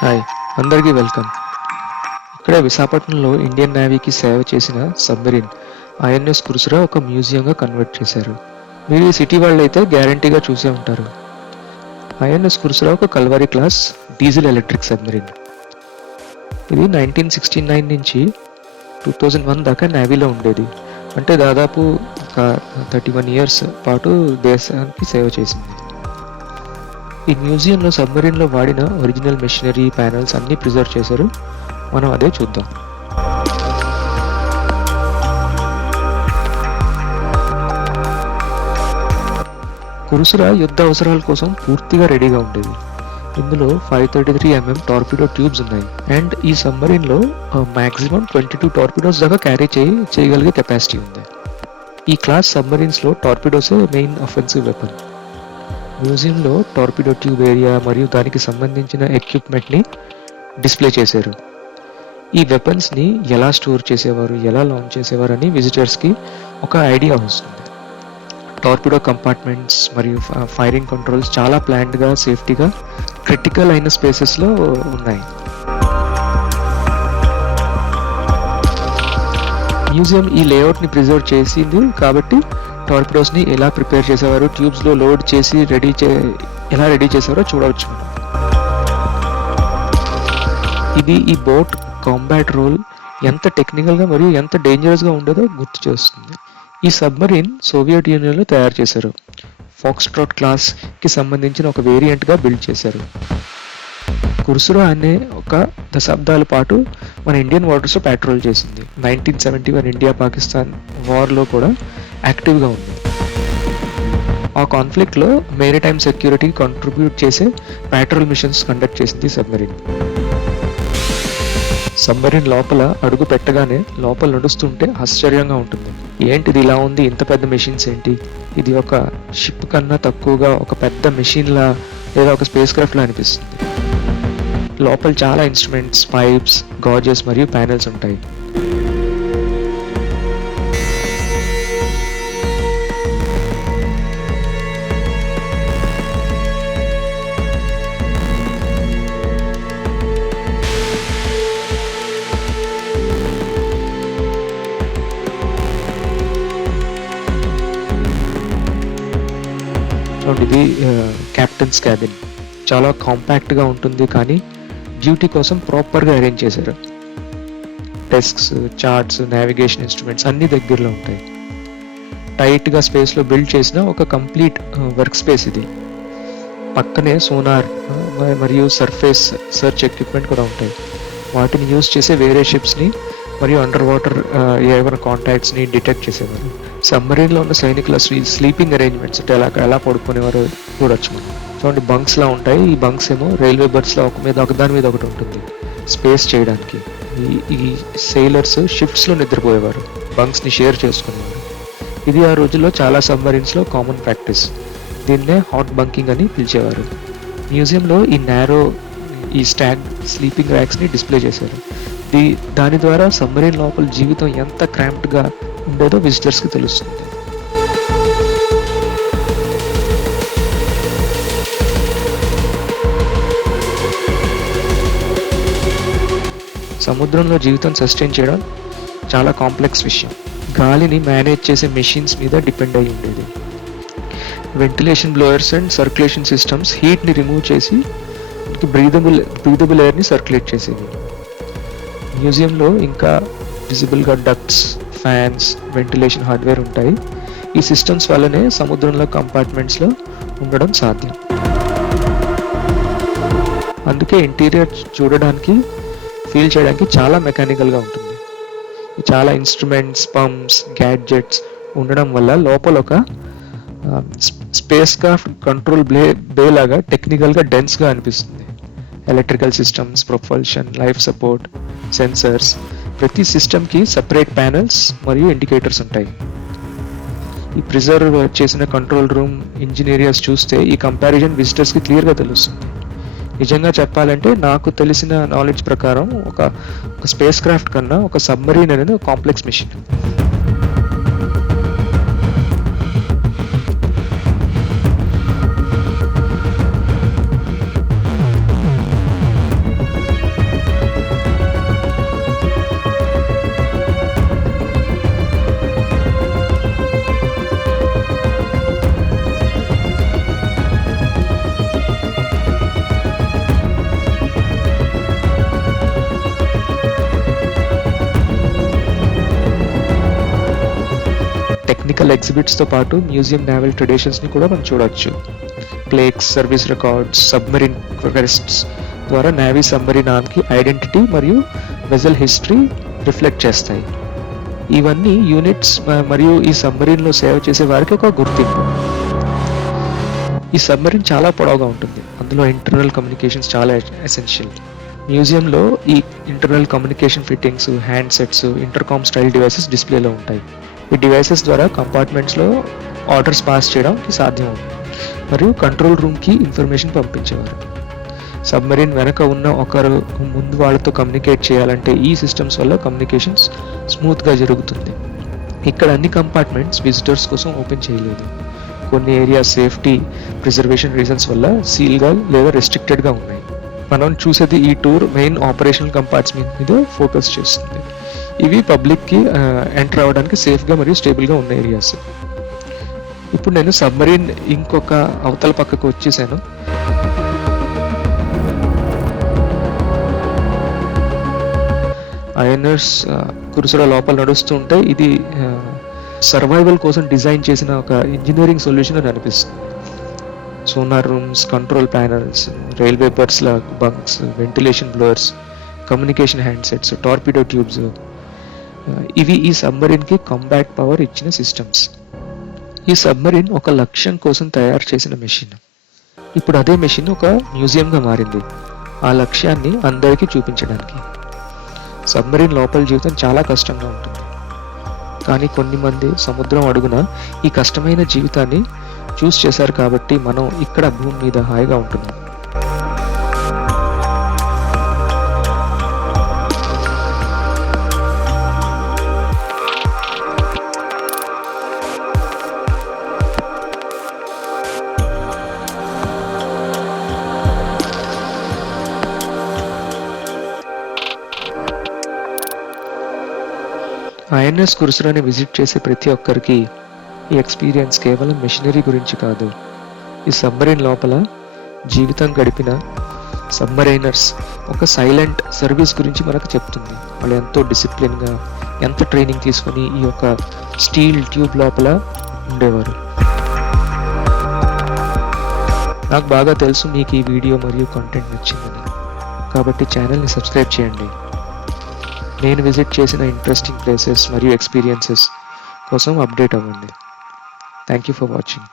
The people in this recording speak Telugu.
హాయ్, అందరికీ వెల్కమ్. ఇక్కడే విశాఖపట్నంలో ఇండియన్ నేవీకి సేవ చేసిన సబ్మెరీన్ ఐఎన్ఎస్ కుర్సురా ఒక మ్యూజియంగా కన్వర్ట్ చేశారు. మీరు ఈ సిటీ వాళ్ళైతే గ్యారంటీగా చూసే ఉంటారు. ఐఎన్ఎస్ కుర్సురా ఒక Calvary class diesel electric submarine. ఇది 1969 నుంచి 2001 దాకా నేవీలో ఉండేది. అంటే దాదాపు ఒక 31 ఇయర్స్ పాటు దేశానికి సేవ చేసింది. ఈ మ్యూజియంలో సబ్మెరీన్లో వాడిన ఒరిజినల్ మెషినరీ ప్యానెల్స్ అన్నీ ప్రిజర్వ్ చేశారు. మనం అదే చూద్దాం. కురుసురా యుద్ధ అవసరాల కోసం పూర్తిగా రెడీగా ఉండేది. ఇందులో 533 mm టార్పిడో ట్యూబ్స్ ఉన్నాయి. అండ్ ఈ సబ్మెరీన్లో మాక్సిమం 22 టార్పిడోస్ దాకా క్యారీ చేయగలిగే కెపాసిటీ ఉంది. ఈ క్లాస్ సబ్మెరీన్స్లో టార్పిడోసే మెయిన్ అఫెన్సివ్ వెపన్. మ్యూజియంలో టార్పిడో ట్యూబ్ ఏరియా మరియు దానికి సంబంధించిన ఎక్విప్మెంట్ని డిస్ప్లే చేశారు. ఈ వెపన్స్ని ఎలా స్టోర్ చేసేవారు, ఎలా లాంచ్ చేసేవారు అని విజిటర్స్కి ఒక ఐడియా వస్తుంది. టార్పిడో కంపార్ట్మెంట్స్ మరియు ఫైరింగ్ కంట్రోల్స్ చాలా ప్లాన్డ్గా, సేఫ్టీగా, క్రిటికల్ అయిన స్పేసెస్లో ఉన్నాయి. మ్యూజియం ఈ లేఅవుట్ని ప్రిజర్వ్ చేసింది కాబట్టి టార్పిడోస్ని ఎలా ప్రిపేర్ చేసేవారు, ట్యూబ్స్లో లోడ్ చేసి ఎలా రెడీ చేసేవారో చూడవచ్చు. ఇది ఈ బోట్ కాంబాట్ రోల్ ఎంత టెక్నికల్గా మరియు ఎంత డేంజరస్గా ఉండేదో గుర్తు చేస్తుంది. ఈ సబ్మరీన్ సోవియట్ యూనియన్లో తయారు చేశారు. ఫాక్స్ట్రాట్ క్లాస్కి సంబంధించిన ఒక వేరియంట్గా బిల్డ్ చేశారు. కుర్సురా అనే ఒక దశాబ్దాల పాటు మన ఇండియన్ వాటర్స్లో పెట్రోల్ చేసింది. 1971 ఇండియా పాకిస్తాన్ వార్లో కూడా యాక్టివ్గా ఉంది. ఆ కాన్ఫ్లిక్ట్లో మేరిటైమ్ సెక్యూరిటీ కాంట్రిబ్యూట్ చేసే పెట్రోల్ మిషన్స్ కండక్ట్ చేసింది సబ్మెరీన్. సబ్మెరీన్ లోపల అడుగు పెట్టగానే లోపల నడుస్తుంటే ఆశ్చర్యంగా ఉంటుంది. ఏంటిది ఇలా ఉంది, ఇంత పెద్ద మెషిన్స్ ఏంటి, ఇది ఒక షిప్ కన్నా తక్కువగా ఒక పెద్ద మెషిన్లా లేదా ఒక స్పేస్ క్రాఫ్ట్లా అనిపిస్తుంది. లోపల చాలా ఇన్స్ట్రుమెంట్స్, పైప్స్, గాజెస్ మరియు ప్యానెల్స్ ఉంటాయి. ఇది క్యాప్టెన్స్ క్యాబిన్. చాలా కాంపాక్ట్గా ఉంటుంది, కానీ డ్యూటీ కోసం ప్రాపర్గా అరేంజ్ చేశారు. డెస్క్స్, చార్ట్స్, నావిగేషన్ ఇన్స్ట్రుమెంట్స్ అన్నీ దగ్గరలో ఉంటాయి. టైట్గా స్పేస్లో బిల్డ్ చేసిన ఒక కంప్లీట్ వర్క్ స్పేస్ ఇది. పక్కనే సోనార్ మరియు సర్ఫేస్ సర్చ్ ఎక్విప్మెంట్ కూడా ఉంటాయి. వాటిని యూజ్ చేసే వేరే షిప్స్ని మరియు అండర్ వాటర్ ఏమైనా కాంటాక్ట్స్ని డిటెక్ట్ చేసేవారు. సబ్మరీన్లో ఉన్న సైనికుల స్లీపింగ్ అరేంజ్మెంట్స్ అంటే ఎలా పడుకునేవారు చూడొచ్చు మనం. చూడండి, బంక్స్లా ఉంటాయి. ఈ బంక్స్ ఏమో రైల్వే బర్త్స్లో ఒకదాని మీద ఒకటి ఉంటుంది స్పేస్ చేయడానికి. ఈ సెయిలర్స్ షిఫ్ట్స్లో నిద్రపోయేవారు, బంక్స్ని షేర్ చేసుకునేవారు. ఇది ఆ రోజుల్లో చాలా సబ్మరీన్స్లో కామన్ ప్రాక్టీస్. దీన్నే హాట్ బంకింగ్ అని పిలిచేవారు. మ్యూజియంలో ఈ స్టాగ్ స్లీపింగ్ ర్యాక్స్ని డిస్ప్లే చేశారు. దాని ద్వారా సబ్మరీన్ లోపల జీవితం ఎంత క్రాంప్డ్గా ఉండేదో విజిటర్స్కి తెలుస్తుంది. సముద్రంలో జీవితం సస్టైన్ చేయడం చాలా కాంప్లెక్స్ విషయం. గాలిని మేనేజ్ చేసే మెషిన్స్ మీద డిపెండ్ అయి ఉండేది. Ventilation blowers and circulation systems హీట్ని రిమూవ్ చేసి బ్రీదబుల్ ఎయిర్ని సర్క్యులేట్ చేసేవి. మ్యూజియంలో ఇంకా విజిబుల్గా డక్ట్స్, ఫ్యాన్స్, వెంటిలేషన్ హార్డ్వేర్ ఉంటాయి. ఈ సిస్టమ్స్ వల్లనే సముద్రంలో కంపార్ట్మెంట్స్లో ఉండడం సాధ్యం. అందుకే ఇంటీరియర్ ఫీల్ చేయడానికి చాలా మెకానికల్గా ఉంటుంది. చాలా ఇన్స్ట్రుమెంట్స్, పంప్స్, గ్యాడ్జెట్స్ ఉండడం వల్ల లోపల ఒక స్పేస్ క్రాఫ్ట్ కంట్రోల్ బే లాగా టెక్నికల్గా డెన్స్గా అనిపిస్తుంది. Electrical systems, propulsion, life support, sensors, ప్రతి సిస్టమ్కి సపరేట్ ప్యానెల్స్ మరియు ఇండికేటర్స్ ఉంటాయి. ఈ ప్రిజర్వ్ చేసిన కంట్రోల్ రూమ్, ఇంజనీరియర్స్ చూస్తే ఈ కంపారిజన్ విజిటర్స్కి క్లియర్గా తెలుస్తుంది. నిజంగా చెప్పాలంటే నాకు తెలిసిన నాలెడ్జ్ ప్రకారం ఒక స్పేస్ క్రాఫ్ట్ కన్నా ఒక సబ్మరీన్ అనేది ఒక కాంప్లెక్స్ మిషన్. టెక్నికల్ ఎగ్జిబిట్స్తో పాటు మ్యూజియం నావల్ ట్రెడిషన్స్ని కూడా మనం చూడవచ్చు. ప్లేక్స్, సర్వీస్ రికార్డ్స్, సబ్మరీన్ క్వెస్ట్స్ ద్వారా నేవీ సబ్మరీన్ ఆర్మ్కి ఐడెంటిటీ మరియు వెజల్ హిస్టరీ రిఫ్లెక్ట్ చేస్తాయి. ఇవన్నీ యూనిట్స్ మరియు ఈ సబ్మరీన్లో సేవ చేసే వారికి ఒక గుర్తింపు. ఈ సబ్మరీన్ చాలా పొడవుగా ఉంటుంది, అందులో ఇంటర్నల్ కమ్యూనికేషన్స్ చాలా ఎసెన్షియల్. మ్యూజియంలో ఈ internal communication fittings, handsets, intercom style devices డిస్ప్లేలో ఉంటాయి. ఈ డివైసెస్ ద్వారా కంపార్ట్మెంట్స్లో ఆర్డర్స్ పాస్ చేయడానికి సాధ్యం అవుతుంది మరియు కంట్రోల్ రూమ్కి ఇన్ఫర్మేషన్ పంపించేవారు. సబ్మరీన్ వెనక ఉన్న ఒకరు ముందు వాళ్ళతో కమ్యూనికేట్ చేయాలంటే ఈ సిస్టమ్స్ వల్ల కమ్యూనికేషన్స్ స్మూత్గా జరుగుతుంది. ఇక్కడ అన్ని కంపార్ట్మెంట్స్ విజిటర్స్ కోసం ఓపెన్ చేయలేదు. కొన్ని ఏరియాస్ సేఫ్టీ ప్రిజర్వేషన్ రీజన్స్ వల్ల సీల్గా లేదా రెస్ట్రిక్టెడ్గా ఉన్నాయి. మనం చూసేది ఈ టూర్ మెయిన్ ఆపరేషనల్ కంపార్ట్మెంట్ మీద ఫోకస్ చేస్తుంది. ఇవి పబ్లిక్కి ఎంటర్ అవ్వడానికి సేఫ్గా మరియు స్టేబుల్గా ఉన్న ఏరియాస్. ఇప్పుడు నేను సబ్మరీన్ ఇంకొక అవతల పక్కకు వచ్చేసాను. ఐఎన్ఎస్ కురుసరా లోపల నడుస్తూ ఉంటే ఇది సర్వైవల్ కోసం డిజైన్ చేసిన ఒక ఇంజనీరింగ్ సొల్యూషన్ అని అనిపిస్తుంది. Sonar rooms, control panels, railway బర్స్ల bunks, ventilation blowers, communication handsets, torpedo tubes, ఇవి ఈ సబ్మరీన్కి కంబాట్ పవర్ ఇచ్చిన సిస్టమ్స్. ఈ సబ్మరీన్ ఒక లక్ష్యం కోసం తయారు చేసిన మెషిన్. ఇప్పుడు అదే మెషిన్ ఒక మ్యూజియంగా మారింది, ఆ లక్ష్యాన్ని అందరికీ చూపించడానికి. సబ్మరీన్ లోపల జీవితం చాలా కష్టంగా ఉంటుంది, కానీ కొన్ని మంది సముద్రం అడుగున ఈ కష్టమైన జీవితాన్ని చూస్ చేశారు కాబట్టి మనం ఇక్కడ భూమి మీద హాయిగా ఉంటున్నాం. ఐఎన్ఎస్ కురుసరాని విజిట్ చేసే ప్రతి ఒక్కరికి ఈ ఎక్స్పీరియన్స్ కేవలం మెషినరీ గురించి కాదు, ఈ సబ్మరీన్ లోపల జీవితం గడిపిన సబ్మరైనర్స్ ఒక సైలెంట్ సర్వీస్ గురించి మనకు చెప్తుంది. వాళ్ళు ఎంతో డిసిప్లిన్గా, ఎంత ట్రైనింగ్ తీసుకొని ఈ యొక్క స్టీల్ ట్యూబ్ లోపల ఉండేవారు. నాకు బాగా తెలుసు మీకు ఈ వీడియో మరియు కంటెంట్ నచ్చిందని, కాబట్టి ఛానల్ని సబ్స్క్రైబ్ చేయండి. నేను విజిట్ చేసిన ఇంట్రెస్టింగ్ ప్లేసెస్ మరియు ఎక్స్పీరియన్సెస్ కోసం అప్డేట్ అవ్వండి. Thank you for watching.